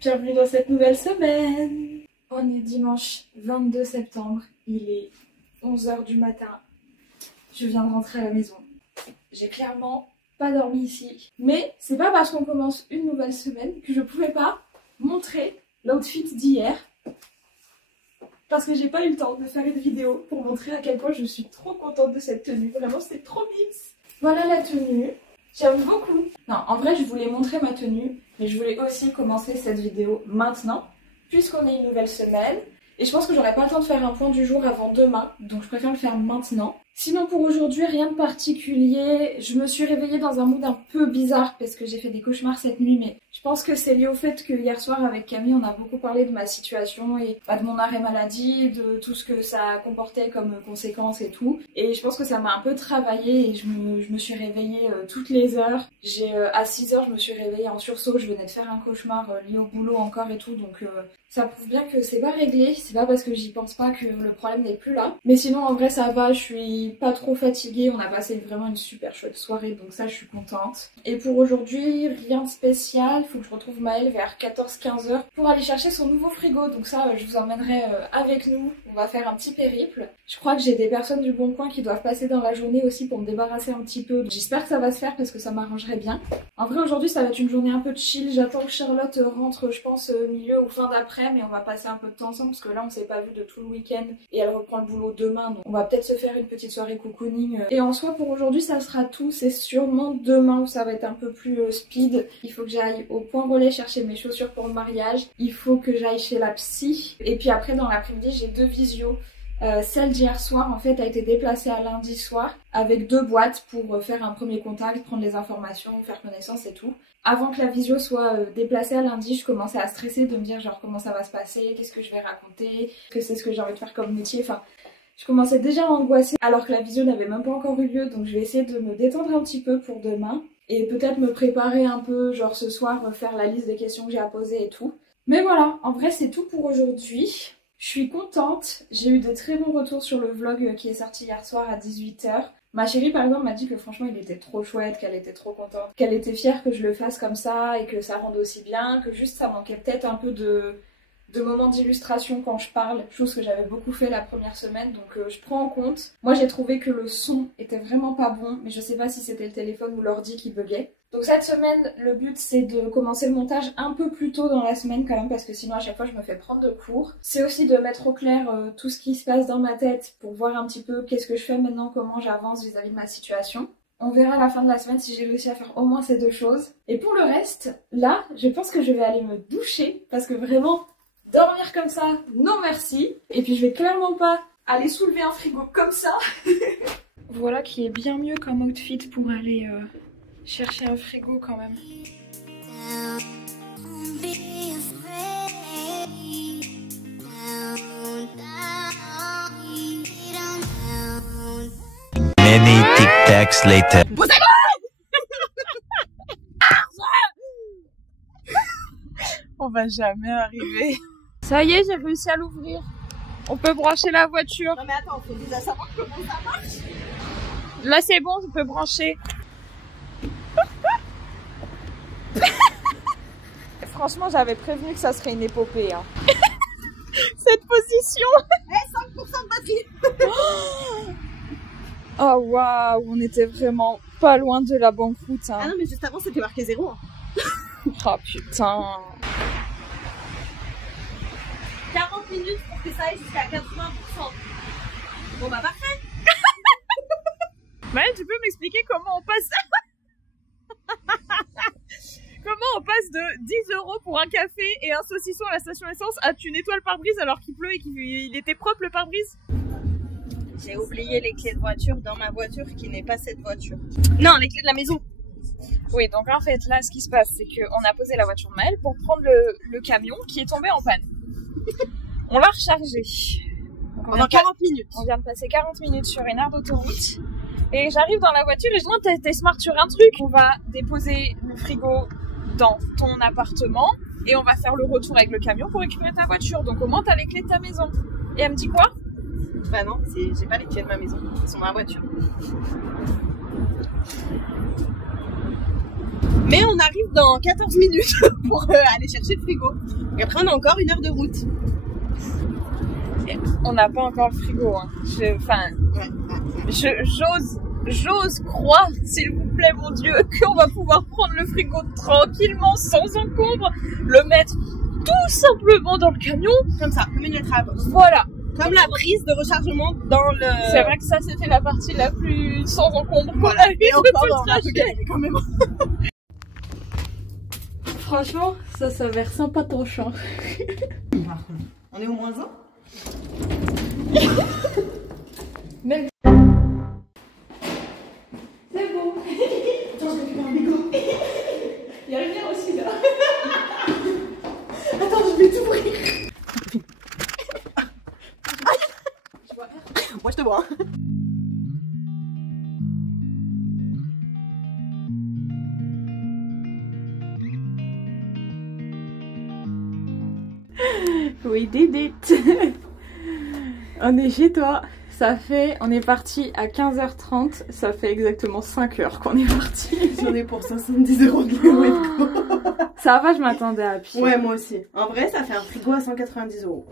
Bienvenue dans cette nouvelle semaine. On est dimanche 22 septembre, il est 11 h du matin. Je viens de rentrer à la maison. J'ai clairement pas dormi ici. Mais c'est pas parce qu'on commence une nouvelle semaine que je pouvais pas montrer l'outfit d'hier. Parce que j'ai pas eu le temps de faire une vidéo pour montrer à quel point je suis trop contente de cette tenue. Vraiment, c'était trop mix. Voilà la tenue. J'aime beaucoup. Non, en vrai, je voulais montrer ma tenue, mais je voulais aussi commencer cette vidéo maintenant, puisqu'on est une nouvelle semaine. Et je pense que j'aurai pas le temps de faire un point du jour avant demain, donc je préfère le faire maintenant. Sinon pour aujourd'hui, rien de particulier. Je me suis réveillée dans un mood un peu bizarre parce que j'ai fait des cauchemars cette nuit, mais je pense que c'est lié au fait que hier soir avec Camille, on a beaucoup parlé de ma situation et de mon arrêt maladie, de tout ce que ça comportait comme conséquences et tout. Et je pense que ça m'a un peu travaillé et je me suis réveillée toutes les heures. À 6 h, je me suis réveillée en sursaut, je venais de faire un cauchemar lié au boulot encore et tout, donc ça prouve bien que c'est pas réglé. C'est pas parce que j'y pense pas que le problème n'est plus là. Mais sinon en vrai ça va, je suis pas trop fatiguée, on a passé vraiment une super chouette soirée, donc ça je suis contente. Et pour aujourd'hui, rien de spécial, il faut que je retrouve Maëlle vers 14-15 h pour aller chercher son nouveau frigo, donc ça je vous emmènerai avec nous, on va faire un petit périple. Je crois que j'ai des personnes du Bon Coin qui doivent passer dans la journée aussi pour me débarrasser un petit peu, j'espère que ça va se faire parce que ça m'arrangerait bien. En vrai aujourd'hui ça va être une journée un peu chill, j'attends que Charlotte rentre je pense milieu ou fin d'après, mais on va passer un peu de temps ensemble parce que là on s'est pas vu de tout le week-end et elle reprend le boulot demain, donc on va peut-être se faire une petite soirée cocooning. Et en soi pour aujourd'hui ça sera tout, c'est sûrement demain où ça va être un peu plus speed. Il faut que j'aille au Point Relais chercher mes chaussures pour le mariage, il faut que j'aille chez la psy, et puis après dans l'après-midi j'ai 2 visios. Celle d'hier soir en fait a été déplacée à lundi soir avec 2 boîtes pour faire un premier contact, prendre les informations, faire connaissance et tout. Avant que la visio soit déplacée à lundi, je commençais à stresser de me dire genre comment ça va se passer, qu'est-ce que je vais raconter, que c'est ce que j'ai envie de faire comme métier, enfin je commençais déjà à angoisser alors que la visio n'avait même pas encore eu lieu, donc je vais essayer de me détendre un petit peu pour demain et peut-être me préparer un peu, genre ce soir faire la liste des questions que j'ai à poser et tout. Mais voilà, en vrai c'est tout pour aujourd'hui. Je suis contente, j'ai eu de très bons retours sur le vlog qui est sorti hier soir à 18 h. Ma chérie par exemple m'a dit que franchement il était trop chouette, qu'elle était trop contente, qu'elle était fière que je le fasse comme ça et que ça rende aussi bien, que juste ça manquait peut-être un peu de moments d'illustration quand je parle, chose que j'avais beaucoup fait la première semaine, donc je prends en compte. Moi j'ai trouvé que le son était vraiment pas bon, mais je sais pas si c'était le téléphone ou l'ordi qui buguait. Donc cette semaine, le but c'est de commencer le montage un peu plus tôt dans la semaine quand même, parce que sinon à chaque fois je me fais prendre de court. C'est aussi de mettre au clair tout ce qui se passe dans ma tête pour voir un petit peu qu'est-ce que je fais maintenant, comment j'avance vis-à-vis de ma situation. On verra à la fin de la semaine si j'ai réussi à faire au moins ces 2 choses. Et pour le reste, là, je pense que je vais aller me doucher, parce que vraiment, dormir comme ça, non merci. Et puis je vais clairement pas aller soulever un frigo comme ça. Voilà qui est bien mieux comme outfit pour aller chercher un frigo quand même. Many tic-tacs later. On va jamais arriver. Ça y est, j'ai réussi à l'ouvrir. On peut brancher la voiture. Non mais attends, faut déjà savoir comment ça marche. Là c'est bon, je peux brancher. Franchement, j'avais prévenu que ça serait une épopée. Hein. Cette position. 5% de batterie. Oh waouh, on était vraiment pas loin de la banqueroute. Hein. Ah non mais juste avant c'était marqué 0. Hein. Oh putain. 40 minutes pour que ça aille jusqu'à 80%. Bon bah parfait. Mais tu peux m'expliquer comment on passe comment on passe de 10 € pour un café et un saucisson à la station essence à tu nettoies le pare-brise alors qu'il pleut et qu'il était propre le pare-brise? J'ai oublié les clés de voiture dans ma voiture qui n'est pas cette voiture. Non, les clés de la maison. Oui, donc en fait là ce qui se passe c'est qu'on a posé la voiture de Maëlle pour prendre le camion qui est tombé en panne. On l'a rechargé. Pendant 40 minutes. On vient de passer 40 minutes sur une aire d'autoroute. Et j'arrive dans la voiture et je demande t'es smart sur un truc. On va déposer le frigo dans ton appartement et on va faire le retour avec le camion pour récupérer ta voiture. Donc au moins t'as les clés de ta maison. Et elle me dit quoi? Bah non, j'ai pas les clés de ma maison. Ils sont dans la voiture. Mais on arrive dans 14 minutes pour aller chercher le frigo. Et après, on a encore 1 heure de route. On n'a pas encore le frigo. Hein. J'ose croire, s'il vous plaît, mon Dieu, qu'on va pouvoir prendre le frigo tranquillement, sans encombre, le mettre tout simplement dans le camion. Comme ça, comme une lettre à la poste. Voilà. Comme la prise de rechargement dans le... C'est vrai que ça, c'était la partie la plus sans encombre qu'on Voilà. a eu Et de encore, tout le on a un peu trajet. galéré quand même. Franchement, ça s'avère sympa ton champ. On est au moins 1. Même. C'est bon. Attends, je vais faire un bigot. Il y a rien aussi là. Attends, je vais t'ouvrir. Moi, je te vois. We did it. On est chez toi. On est parti à 15h30. Ça fait exactement 5 heures qu'on est parti. J'en ai pour 70 € de kilomètre. Ça va, je m'attendais à pied. Ouais, moi aussi. En vrai, ça fait un frigo à 190 €.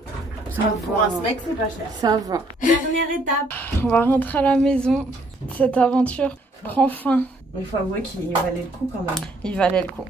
Ça pour va. un SMEC, c'est pas cher. Ça va. Dernière étape. On va rentrer à la maison. Cette aventure prend fin. Il faut avouer qu'il valait le coup quand même. Il valait le coup.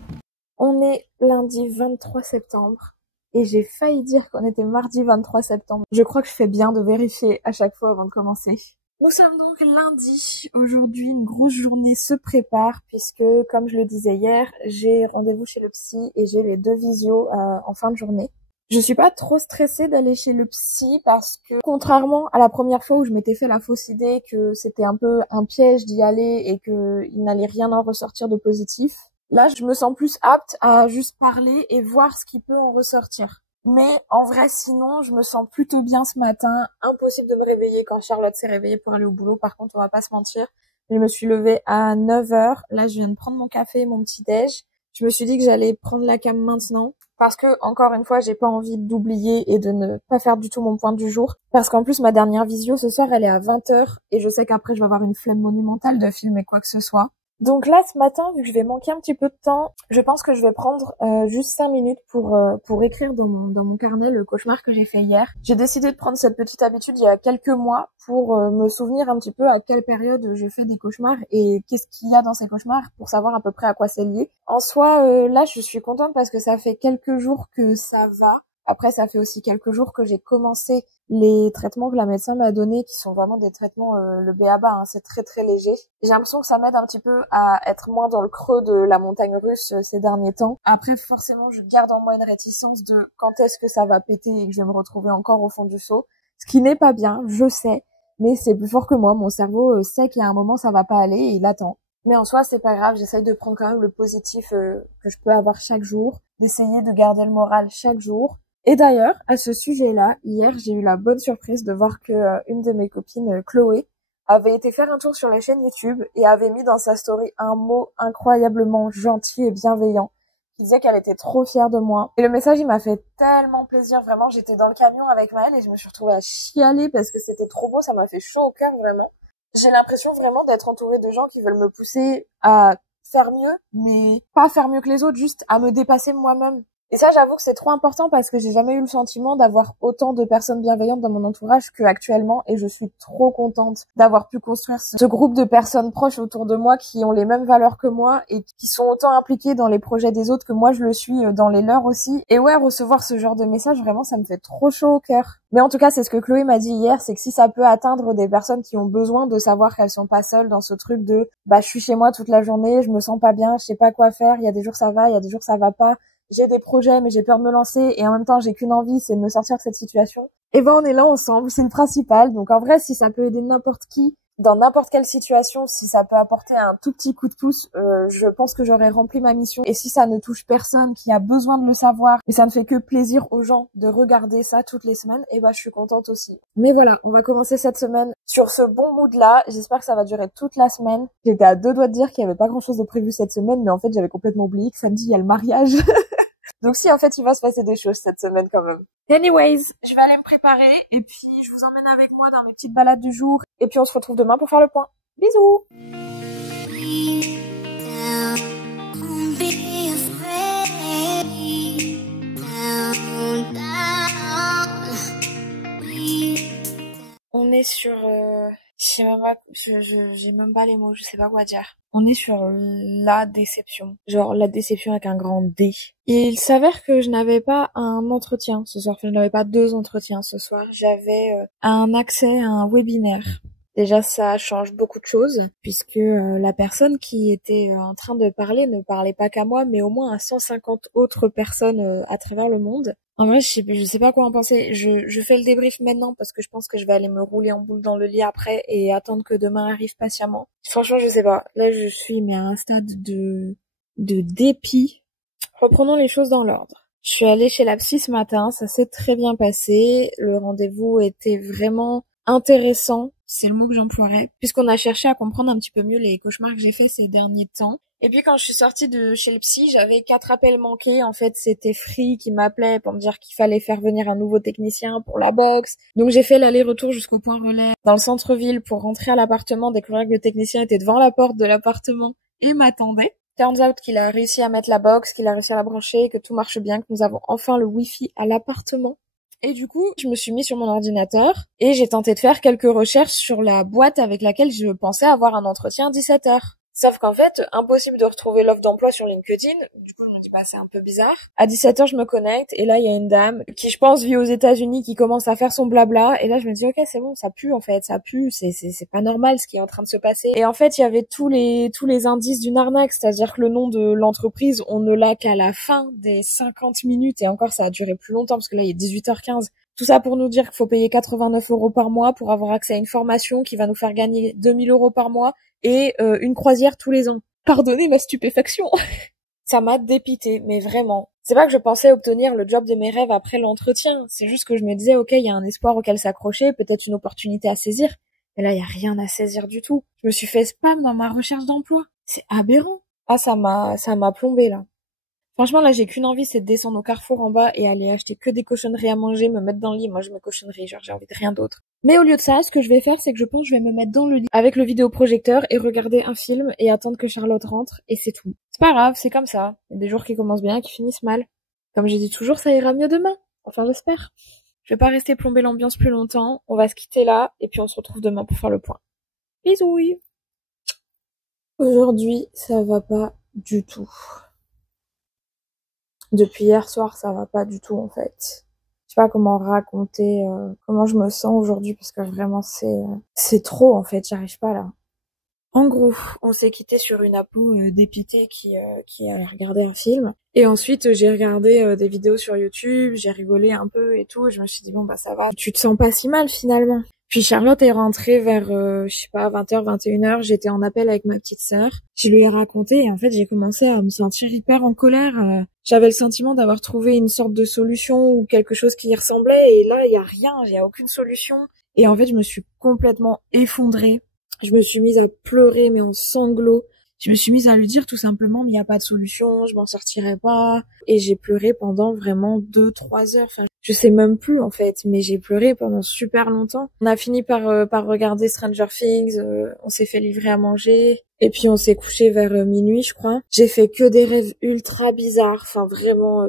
On est lundi 23 septembre. Et j'ai failli dire qu'on était mardi 23 septembre. Je crois que je fais bien de vérifier à chaque fois avant de commencer. Nous sommes donc lundi. Aujourd'hui, une grosse journée se prépare puisque, comme je le disais hier, j'ai rendez-vous chez le psy et j'ai les 2 visios en fin de journée. Je suis pas trop stressée d'aller chez le psy parce que, contrairement à la première fois où je m'étais fait la fausse idée que c'était un peu un piège d'y aller et qu'il n'allait rien en ressortir de positif, là, je me sens plus apte à juste parler et voir ce qui peut en ressortir. Mais en vrai, sinon, je me sens plutôt bien ce matin. Impossible de me réveiller quand Charlotte s'est réveillée pour aller au boulot. Par contre, on va pas se mentir. Je me suis levée à 9h. Là, je viens de prendre mon café et mon petit déj. Je me suis dit que j'allais prendre la cam maintenant. Parce que, encore une fois, j'ai pas envie d'oublier et de ne pas faire du tout mon point du jour. Parce qu'en plus, ma dernière visio ce soir, elle est à 20h. Et je sais qu'après, je vais avoir une flemme monumentale de filmer quoi que ce soit. Donc là, ce matin, vu que je vais manquer un petit peu de temps, je pense que je vais prendre juste 5 minutes pour écrire dans mon carnet le cauchemar que j'ai fait hier. J'ai décidé de prendre cette petite habitude il y a quelques mois pour me souvenir un petit peu à quelle période j'ai fait des cauchemars et qu'est-ce qu'il y a dans ces cauchemars pour savoir à peu près à quoi c'est lié. En soi, là, je suis contente parce que ça fait quelques jours que ça va. Après, ça fait aussi quelques jours que j'ai commencé les traitements que la médecin m'a donnés, qui sont vraiment des traitements, le b.a.-ba, hein, c'est très très léger. J'ai l'impression que ça m'aide un petit peu à être moins dans le creux de la montagne russe ces derniers temps. Après, forcément, je garde en moi une réticence de quand est-ce que ça va péter et que je vais me retrouver encore au fond du seau. Ce qui n'est pas bien, je sais, mais c'est plus fort que moi. Mon cerveau sait qu'il y a un moment, ça va pas aller et il attend. Mais en soi, c'est pas grave, j'essaye de prendre quand même le positif que je peux avoir chaque jour, d'essayer de garder le moral chaque jour. Et d'ailleurs, à ce sujet-là, hier, j'ai eu la bonne surprise de voir que une de mes copines, Chloé, avait été faire un tour sur la chaîne YouTube et avait mis dans sa story un mot incroyablement gentil et bienveillant. Il disait qu'elle était trop fière de moi. Et le message, il m'a fait tellement plaisir, vraiment. J'étais dans le camion avec Maëlle et je me suis retrouvée à chialer parce que c'était trop beau, ça m'a fait chaud au cœur, vraiment. J'ai l'impression vraiment d'être entourée de gens qui veulent me pousser à faire mieux, mais pas faire mieux que les autres, juste à me dépasser moi-même. Et ça, j'avoue que c'est trop important parce que j'ai jamais eu le sentiment d'avoir autant de personnes bienveillantes dans mon entourage qu'actuellement et je suis trop contente d'avoir pu construire ce groupe de personnes proches autour de moi qui ont les mêmes valeurs que moi et qui sont autant impliquées dans les projets des autres que moi je le suis dans les leurs aussi. Et ouais, recevoir ce genre de message, vraiment, ça me fait trop chaud au cœur. Mais en tout cas, c'est ce que Chloé m'a dit hier, c'est que si ça peut atteindre des personnes qui ont besoin de savoir qu'elles sont pas seules dans ce truc de je suis chez moi toute la journée, je me sens pas bien, je sais pas quoi faire, il y a des jours ça va, il y a des jours ça va pas. J'ai des projets, mais j'ai peur de me lancer et en même temps, j'ai qu'une envie, c'est de me sortir de cette situation. Et on est là ensemble, c'est le principal. Donc en vrai, si ça peut aider n'importe qui, dans n'importe quelle situation, si ça peut apporter un tout petit coup de pouce, je pense que j'aurais rempli ma mission. Et si ça ne touche personne qui a besoin de le savoir, et ça ne fait que plaisir aux gens de regarder ça toutes les semaines, et je suis contente aussi. Mais voilà, on va commencer cette semaine sur ce bon mood-là. J'espère que ça va durer toute la semaine. J'étais à 2 doigts de dire qu'il n'y avait pas grand-chose de prévu cette semaine, mais en fait, j'avais complètement oublié que samedi, il y a le mariage. Donc si, en fait, il va se passer des choses cette semaine quand même. Anyways, je vais aller me préparer et puis je vous emmène avec moi dans mes petites balades du jour. Et puis on se retrouve demain pour faire le point. Bisous! sur... je sais même pas, j'ai même pas les mots, je sais pas quoi dire. On est sur la déception. Genre la déception avec un grand D. Et il s'avère que je n'avais pas un entretien ce soir. Enfin, je n'avais pas 2 entretiens ce soir. J'avais un accès à un webinaire. Déjà, ça change beaucoup de choses, puisque la personne qui était en train de parler ne parlait pas qu'à moi, mais au moins à 150 autres personnes à travers le monde. En vrai, je sais pas quoi en penser. Je fais le débrief maintenant parce que je pense que je vais aller me rouler en boule dans le lit après et attendre que demain arrive patiemment. Franchement, je sais pas. Là, je suis mais à un stade de dépit. Reprenons les choses dans l'ordre. Je suis allée chez la psy ce matin, ça s'est très bien passé. Le rendez-vous était vraiment intéressant, c'est le mot que j'emploierais, puisqu'on a cherché à comprendre un petit peu mieux les cauchemars que j'ai faits ces derniers temps. Et puis quand je suis sortie de chez le psy, j'avais 4 appels manqués. En fait, c'était Free qui m'appelait pour me dire qu'il fallait faire venir un nouveau technicien pour la boxe. Donc j'ai fait l'aller-retour jusqu'au point relais dans le centre-ville pour rentrer à l'appartement, découvrir que le technicien était devant la porte de l'appartement et m'attendait. Turns out qu'il a réussi à mettre la box, qu'il a réussi à la brancher, que tout marche bien, que nous avons enfin le Wi-Fi à l'appartement. Et du coup, je me suis mis sur mon ordinateur et j'ai tenté de faire quelques recherches sur la boîte avec laquelle je pensais avoir un entretien à 17h. Sauf qu'en fait, impossible de retrouver l'offre d'emploi sur LinkedIn. Du coup, je me dis pas, c'est un peu bizarre. À 17h, je me connecte et là, il y a une dame qui, je pense, vit aux États-Unis, qui commence à faire son blabla. Et là, je me dis, ok, c'est bon, ça pue en fait, ça pue. C'est pas normal ce qui est en train de se passer. Et en fait, il y avait tous les indices d'une arnaque, c'est-à-dire que le nom de l'entreprise, on ne l'a qu'à la fin des 50 minutes. Et encore, ça a duré plus longtemps parce que là, il est 18h15. Tout ça pour nous dire qu'il faut payer 89 € par mois pour avoir accès à une formation qui va nous faire gagner 2000 € par mois et une croisière tous les ans. Pardonnez ma stupéfaction. Ça m'a dépité, mais vraiment. C'est pas que je pensais obtenir le job de mes rêves après l'entretien, c'est juste que je me disais, ok, il y a un espoir auquel s'accrocher, peut-être une opportunité à saisir. Mais là, il y a rien à saisir du tout. Je me suis fait spam dans ma recherche d'emploi. C'est aberrant. Ah, ça m'a plombé là. Franchement, là, j'ai qu'une envie, c'est de descendre au Carrefour en bas et aller acheter que des cochonneries à manger, me mettre dans le lit. Moi, je mets cochonneries, genre, j'ai envie de rien d'autre. Mais au lieu de ça, ce que je vais faire, c'est que je pense que je vais me mettre dans le lit avec le vidéoprojecteur et regarder un film et attendre que Charlotte rentre et c'est tout. C'est pas grave, c'est comme ça. Il y a des jours qui commencent bien et qui finissent mal. Comme j'ai dit toujours, ça ira mieux demain. Enfin, j'espère. Je vais pas rester plomber l'ambiance plus longtemps. On va se quitter là et puis on se retrouve demain pour faire le point. Bisous. Aujourd'hui, ça va pas du tout. Depuis hier soir, ça va pas du tout en fait. Je sais pas comment raconter comment je me sens aujourd'hui parce que vraiment c'est trop en fait, j'arrive pas là. En gros, on s'est quitté sur une apo dépitée qui allait regarder un film et ensuite j'ai regardé des vidéos sur YouTube, j'ai rigolé un peu et tout et je me suis dit bon bah ça va, tu te sens pas si mal finalement. Puis Charlotte est rentrée vers, je sais pas, 20h, 21h, j'étais en appel avec ma petite sœur. Je lui ai raconté et en fait j'ai commencé à me sentir hyper en colère. J'avais le sentiment d'avoir trouvé une sorte de solution ou quelque chose qui y ressemblait et là il y a rien, il y a aucune solution. Et en fait je me suis complètement effondrée. Je me suis mise à pleurer mais en sanglots. Je me suis mise à lui dire tout simplement mais il n'y a pas de solution, je m'en sortirai pas. Et j'ai pleuré pendant vraiment 2-3 heures. Enfin, je sais même plus en fait, mais j'ai pleuré pendant super longtemps. On a fini par regarder Stranger Things, on s'est fait livrer à manger. Et puis on s'est couché vers minuit je crois. J'ai fait que des rêves ultra bizarres, enfin vraiment...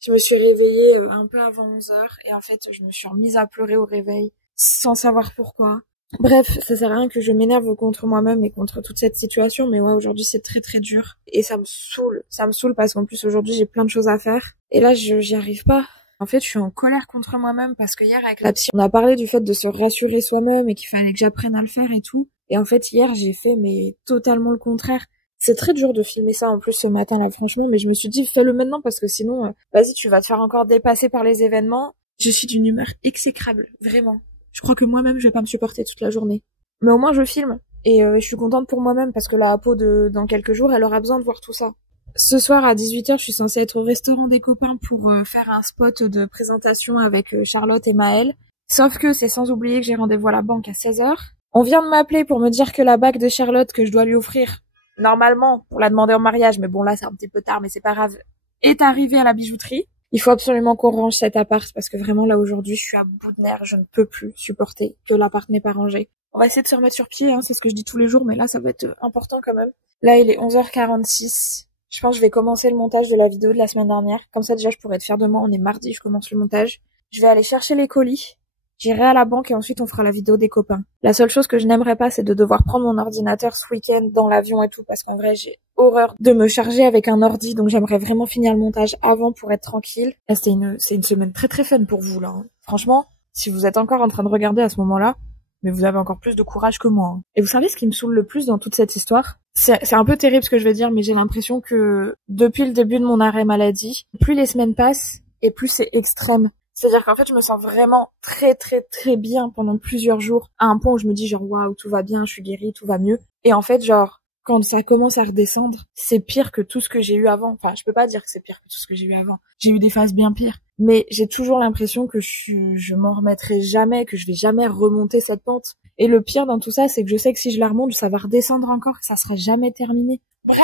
Je me suis réveillée un peu avant 11h et en fait je me suis remise à pleurer au réveil sans savoir pourquoi. Bref, ça sert à rien que je m'énerve contre moi-même et contre toute cette situation, mais ouais, aujourd'hui c'est très très dur. Et ça me saoule parce qu'en plus aujourd'hui j'ai plein de choses à faire. Et là j'y arrive pas. En fait je suis en colère contre moi-même parce que hier avec la psy, on a parlé du fait de se rassurer soi-même et qu'il fallait que j'apprenne à le faire et tout. Et en fait hier j'ai fait mais totalement le contraire. C'est très dur de filmer ça en plus ce matin là franchement, mais je me suis dit fais-le maintenant parce que sinon, vas-y tu vas te faire encore dépasser par les événements. Je suis d'une humeur exécrable, vraiment. Je crois que moi-même, je vais pas me supporter toute la journée. Mais au moins, je filme. Et je suis contente pour moi-même parce que la apo dans quelques jours, elle aura besoin de voir tout ça. Ce soir, à 18h, je suis censée être au restaurant des copains pour faire un spot de présentation avec Charlotte et Maëlle. Sauf que c'est sans oublier que j'ai rendez-vous à la banque à 16h. On vient de m'appeler pour me dire que la bague de Charlotte que je dois lui offrir, normalement, pour la demander en mariage, mais bon là, c'est un petit peu tard, mais c'est pas grave, est arrivée à la bijouterie. Il faut absolument qu'on range cet appart parce que vraiment là aujourd'hui je suis à bout de nerfs, je ne peux plus supporter que l'appart n'est pas rangé. On va essayer de se remettre sur pied, hein, c'est ce que je dis tous les jours, mais là ça va être important quand même. Là il est 11h46, je pense que je vais commencer le montage de la vidéo de la semaine dernière, comme ça déjà je pourrais être fière de moi, on est mardi, je commence le montage. Je vais aller chercher les colis J'irai à la banque et ensuite on fera la vidéo des copains. La seule chose que je n'aimerais pas, c'est de devoir prendre mon ordinateur ce week-end dans l'avion et tout, parce qu'en vrai, j'ai horreur de me charger avec un ordi, donc j'aimerais vraiment finir le montage avant pour être tranquille. Là, c'est une semaine très très fun pour vous, là. Hein. Franchement, si vous êtes encore en train de regarder à ce moment-là, mais vous avez encore plus de courage que moi. Hein. Et vous savez ce qui me saoule le plus dans toute cette histoire? C'est un peu terrible ce que je vais dire, mais j'ai l'impression que depuis le début de mon arrêt maladie, plus les semaines passent et plus c'est extrême. C'est-à-dire qu'en fait, je me sens vraiment très très très bien pendant plusieurs jours, à un point où je me dis genre waouh, tout va bien, je suis guérie, tout va mieux. Et en fait, genre quand ça commence à redescendre, c'est pire que tout ce que j'ai eu avant. Enfin, je peux pas dire que c'est pire que tout ce que j'ai eu avant. J'ai eu des phases bien pires, mais j'ai toujours l'impression que je m'en remettrai jamais, que je vais jamais remonter cette pente. Et le pire dans tout ça, c'est que je sais que si je la remonte, ça va redescendre encore, que ça sera jamais terminé. Bref,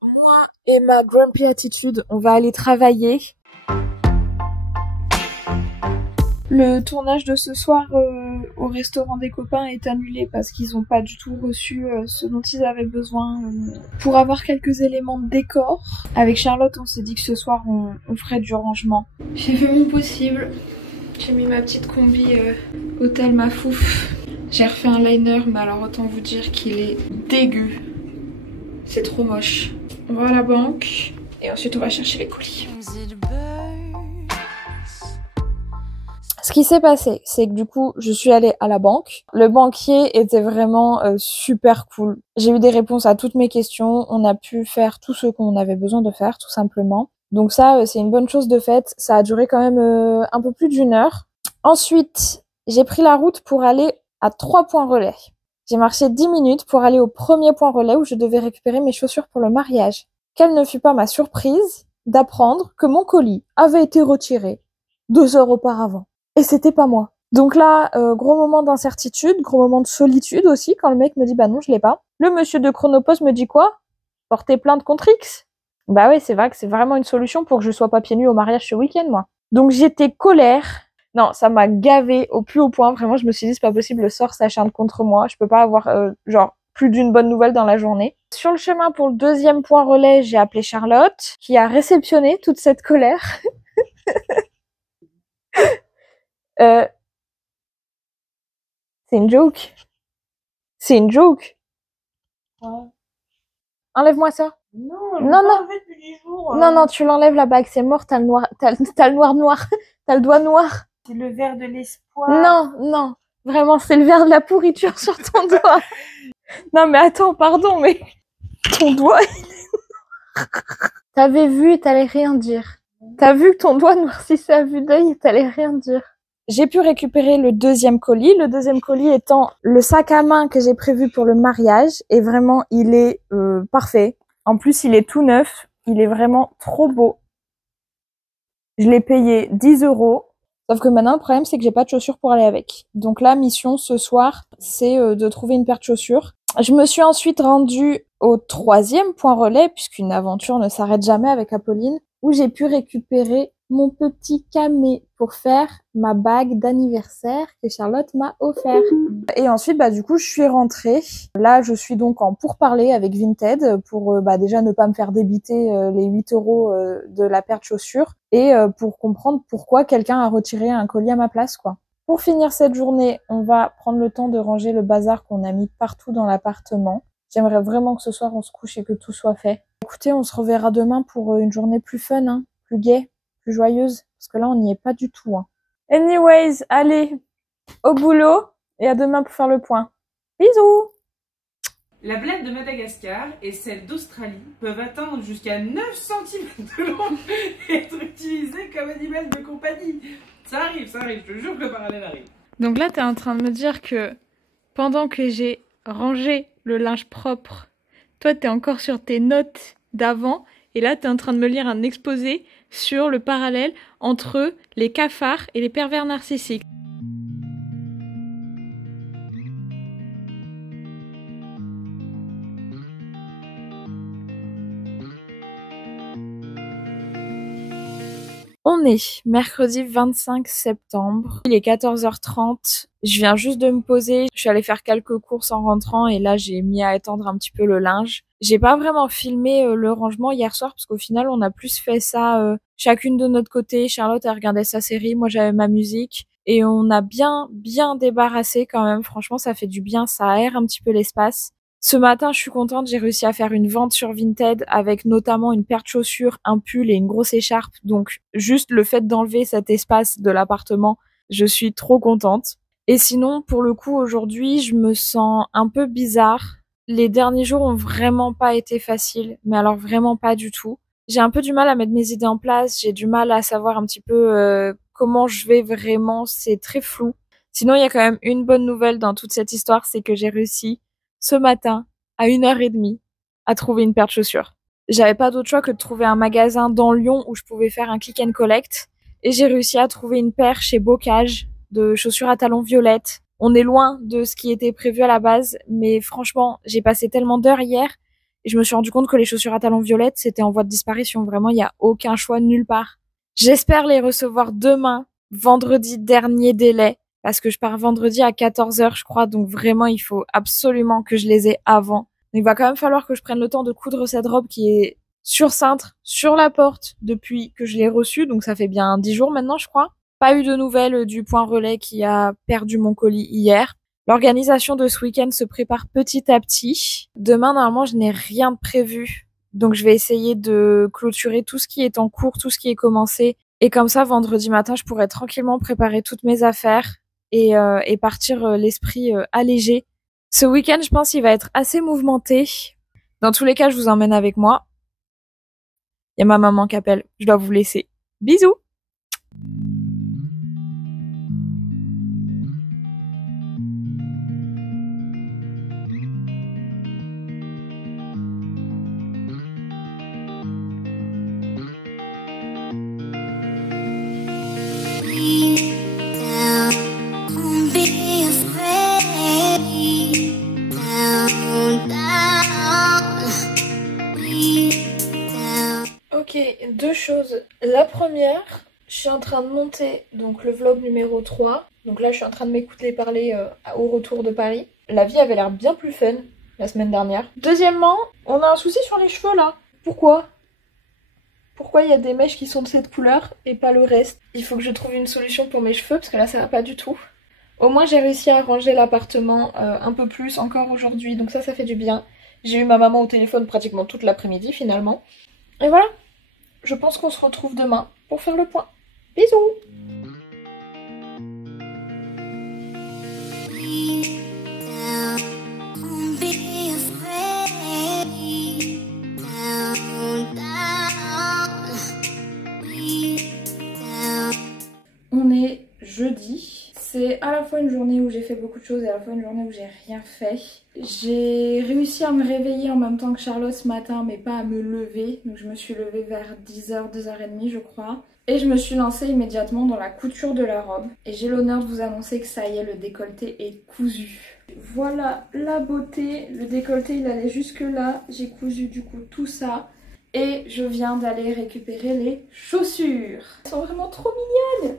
moi et ma grumpy attitude, on va aller travailler. Le tournage de ce soir au restaurant des copains est annulé parce qu'ils ont pas du tout reçu ce dont ils avaient besoin pour avoir quelques éléments de décor. Avec Charlotte, on s'est dit que ce soir on ferait du rangement. J'ai fait mon possible. J'ai mis ma petite combi hôtel Mafouf. J'ai refait un liner, mais alors autant vous dire qu'il est dégueu. C'est trop moche. On va à la banque et ensuite on va chercher les colis. Ce qui s'est passé, c'est que du coup, je suis allée à la banque. Le banquier était vraiment super cool. J'ai eu des réponses à toutes mes questions. On a pu faire tout ce qu'on avait besoin de faire, tout simplement. Donc ça, c'est une bonne chose de fait. Ça a duré quand même un peu plus d'1 heure. Ensuite, j'ai pris la route pour aller à 3 points relais. J'ai marché 10 minutes pour aller au premier point relais où je devais récupérer mes chaussures pour le mariage. Quelle ne fut pas ma surprise d'apprendre que mon colis avait été retiré 2 heures auparavant. Et c'était pas moi. Donc là, gros moment d'incertitude, gros moment de solitude aussi, quand le mec me dit bah non, je l'ai pas. Le monsieur de Chronopost me dit quoi? Porter plainte contre X? Bah oui, c'est vrai que c'est vraiment une solution pour que je sois pas pieds nus au mariage ce week-end, moi. Donc j'étais colère. Non, ça m'a gavé au plus haut point. Vraiment, je me suis dit c'est pas possible, le sort s'acharne contre moi. Je peux pas avoir genre plus d'une bonne nouvelle dans la journée. Sur le chemin pour le deuxième point relais, j'ai appelé Charlotte, qui a réceptionné toute cette colère. C'est une joke. C'est une joke. Ouais. Enlève-moi ça. Non, Non, non. depuis 10 jours. Non, non, tu l'enlèves la bague, c'est mort, t'as le noir, t'as le noir, t'as le doigt noir. C'est le verre de l'espoir. Non, non. Vraiment, c'est le verre de la pourriture sur ton doigt. Non, mais attends, pardon, mais ton doigt, il est noir. T'avais vu et t'allais rien dire. T'as vu que ton doigt noircissait à vue d'œil et t'allais rien dire. J'ai pu récupérer le deuxième colis étant le sac à main que j'ai prévu pour le mariage, et vraiment il est parfait. En plus il est tout neuf, il est vraiment trop beau. Je l'ai payé 10 €, sauf que maintenant le problème c'est que j'ai pas de chaussures pour aller avec. Donc la mission ce soir c'est de trouver une paire de chaussures. Je me suis ensuite rendue au 3e point relais, puisqu'une aventure ne s'arrête jamais avec Apolline, où j'ai pu récupérer mon petit camé pour faire ma bague d'anniversaire que Charlotte m'a offert. Et ensuite, du coup, je suis rentrée. Là, je suis donc en pourparlers avec Vinted pour déjà ne pas me faire débiter les 8 € de la paire de chaussures, et pour comprendre pourquoi quelqu'un a retiré un colis à ma place, quoi. Pour finir cette journée, on va prendre le temps de ranger le bazar qu'on a mis partout dans l'appartement. J'aimerais vraiment que ce soir on se couche et que tout soit fait. Écoutez, on se reverra demain pour une journée plus fun, hein, plus gaie, plus joyeuse, parce que là on n'y est pas du tout. Hein. Anyways, allez, au boulot, et à demain pour faire le point. Bisous! La blette de Madagascar et celle d'Australie peuvent atteindre jusqu'à 9 cm de long et être utilisées comme animal de compagnie. Ça arrive, je te jure que le parallèle arrive. Donc là, t'es en train de me dire que pendant que j'ai rangé le linge propre, toi, t'es encore sur tes notes d'avant, et là, t'es en train de me lire un exposé sur le parallèle entre les cafards et les pervers narcissiques. On est mercredi 25 septembre, il est 14h30, je viens juste de me poser, je suis allée faire quelques courses en rentrant et là j'ai mis à étendre un petit peu le linge. J'ai pas vraiment filmé le rangement hier soir parce qu'au final on a plus fait ça chacune de notre côté. Charlotte elle regardait sa série, moi j'avais ma musique et on a bien débarrassé quand même. Franchement, ça fait du bien, ça aère un petit peu l'espace. Ce matin, je suis contente, j'ai réussi à faire une vente sur Vinted avec notamment une paire de chaussures, un pull et une grosse écharpe. Donc juste le fait d'enlever cet espace de l'appartement, je suis trop contente. Et sinon, pour le coup, aujourd'hui, je me sens un peu bizarre. Les derniers jours ont vraiment pas été faciles, mais alors vraiment pas du tout. J'ai un peu du mal à mettre mes idées en place, j'ai du mal à savoir un petit peu comment je vais vraiment, c'est très flou. Sinon, il y a quand même une bonne nouvelle dans toute cette histoire, c'est que j'ai réussi ce matin, à 1h30, à trouver une paire de chaussures. J'avais pas d'autre choix que de trouver un magasin dans Lyon où je pouvais faire un click and collect. Et j'ai réussi à trouver une paire chez Bocage de chaussures à talons violettes. On est loin de ce qui était prévu à la base, mais franchement, j'ai passé tellement d'heures hier et je me suis rendu compte que les chaussures à talons violettes, c'était en voie de disparition. Vraiment, il n'y a aucun choix nulle part. J'espère les recevoir demain, vendredi dernier délai. Parce que je pars vendredi à 14h, je crois, donc vraiment, il faut absolument que je les ai avant. Il va quand même falloir que je prenne le temps de coudre cette robe qui est sur cintre, sur la porte, depuis que je l'ai reçue, donc ça fait bien 10 jours maintenant, je crois. Pas eu de nouvelles du point relais qui a perdu mon colis hier. L'organisation de ce week-end se prépare petit à petit. Demain, normalement, je n'ai rien de prévu, donc je vais essayer de clôturer tout ce qui est en cours, tout ce qui est commencé. Et comme ça, vendredi matin, je pourrai tranquillement préparer toutes mes affaires et partir l'esprit allégé. Ce week-end, je pense qu'il va être assez mouvementé. Dans tous les cas, je vous emmène avec moi. Il y a ma maman qui appelle. Je dois vous laisser. Bisous! Ok, deux choses. La première, je suis en train de monter donc le vlog numéro 3. Donc là, je suis en train de m'écouter parler au retour de Paris. La vie avait l'air bien plus fun la semaine dernière. Deuxièmement, on a un souci sur les cheveux là. Pourquoi il y a des mèches qui sont de cette couleur et pas le reste? Il faut que je trouve une solution pour mes cheveux parce que là, ça va pas du tout. Au moins, j'ai réussi à ranger l'appartement un peu plus encore aujourd'hui. Donc ça fait du bien. J'ai eu ma maman au téléphone pratiquement toute l'après-midi finalement. Et voilà. Je pense qu'on se retrouve demain pour faire le point. Bisous! On est jeudi. C'est à la fois une journée où j'ai fait beaucoup de choses et à la fois une journée où j'ai rien fait. J'ai réussi à me réveiller en même temps que Charlotte ce matin, mais pas à me lever. Donc je me suis levée vers 10h, 10h30 je crois. Et je me suis lancée immédiatement dans la couture de la robe. Et j'ai l'honneur de vous annoncer que ça y est, le décolleté est cousu. Voilà la beauté. Le décolleté il allait jusque là. J'ai cousu du coup tout ça. Et je viens d'aller récupérer les chaussures. Elles sont vraiment trop mignonnes.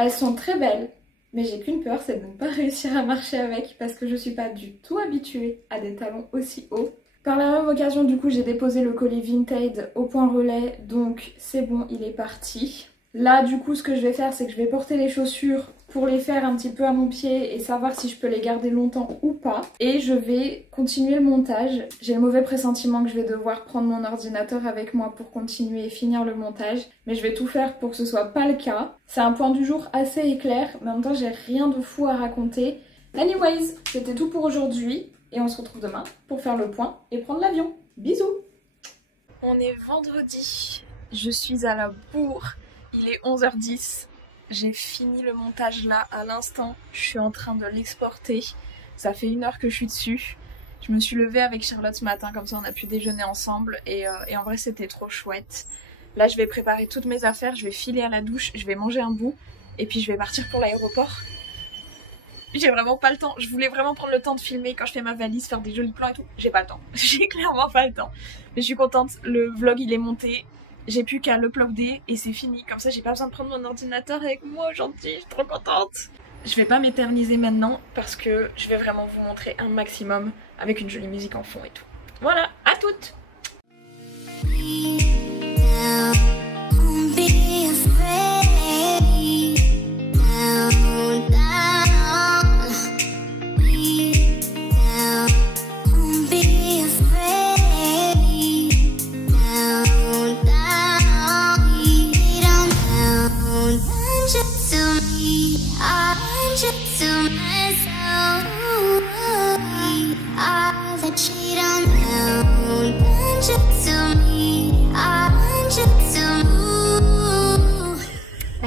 Elles sont très belles, mais j'ai qu'une peur, c'est de ne pas réussir à marcher avec parce que je suis pas du tout habituée à des talons aussi hauts. Par la même occasion, du coup, j'ai déposé le colis Vinted au point relais, donc c'est bon, il est parti. Là, du coup, ce que je vais faire, c'est que je vais porter les chaussures pour les faire un petit peu à mon pied et savoir si je peux les garder longtemps ou pas. Et je vais continuer le montage. J'ai le mauvais pressentiment que je vais devoir prendre mon ordinateur avec moi pour continuer et finir le montage. Mais je vais tout faire pour que ce soit pas le cas. C'est un point du jour assez éclair, mais en même temps, j'ai rien de fou à raconter. Anyways, c'était tout pour aujourd'hui. Et on se retrouve demain pour faire le point et prendre l'avion. Bisous! On est vendredi. Je suis à la bourre. Il est 11h10. J'ai fini le montage là à l'instant. Je suis en train de l'exporter. Ça fait 1 heure que je suis dessus. Je me suis levée avec Charlotte ce matin, comme ça on a pu déjeuner ensemble. Et en vrai c'était trop chouette. Là je vais préparer toutes mes affaires, je vais filer à la douche, je vais manger un bout. Et puis je vais partir pour l'aéroport. J'ai vraiment pas le temps. Je voulais vraiment prendre le temps de filmer quand je fais ma valise, faire des jolis plans et tout. J'ai pas le temps. J'ai clairement pas le temps. Mais je suis contente. Le vlog il est monté. J'ai plus qu'à l'uploader et c'est fini. Comme ça, j'ai pas besoin de prendre mon ordinateur avec moi aujourd'hui. Je suis trop contente. Je vais pas m'éterniser maintenant parce que je vais vraiment vous montrer un maximum avec une jolie musique en fond et tout. Voilà, à toutes! Don't be afraid.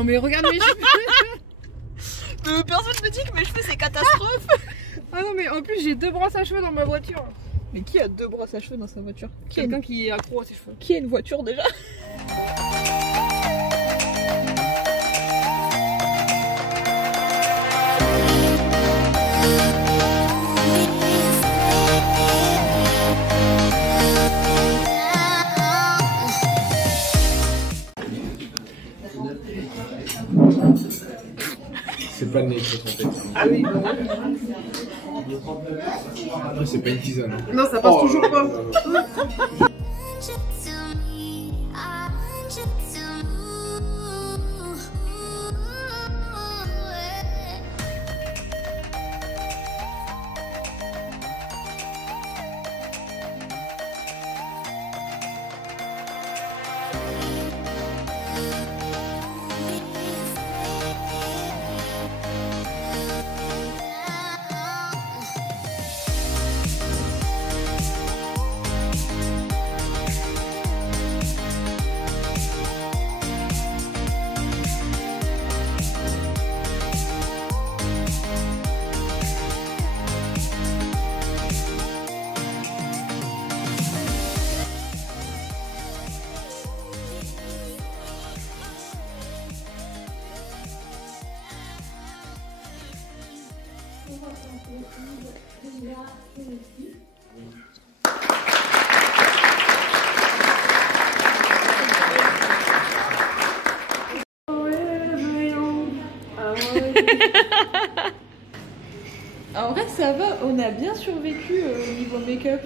Oh mais regarde mes cheveux. Personne me dit que mes cheveux c'est catastrophe. Ah non mais en plus j'ai 2 brosses à cheveux dans ma voiture. Mais qui a 2 brosses à cheveux dans sa voiture? Quelqu'un qui est accro à ses cheveux. Qui a une voiture déjà? C'est pas le nez qui faut tromper. Ah oui, bon. Après, c'est pas une tisane. Non, ça passe toujours pas. En vrai ça va, on a bien survécu au niveau make-up.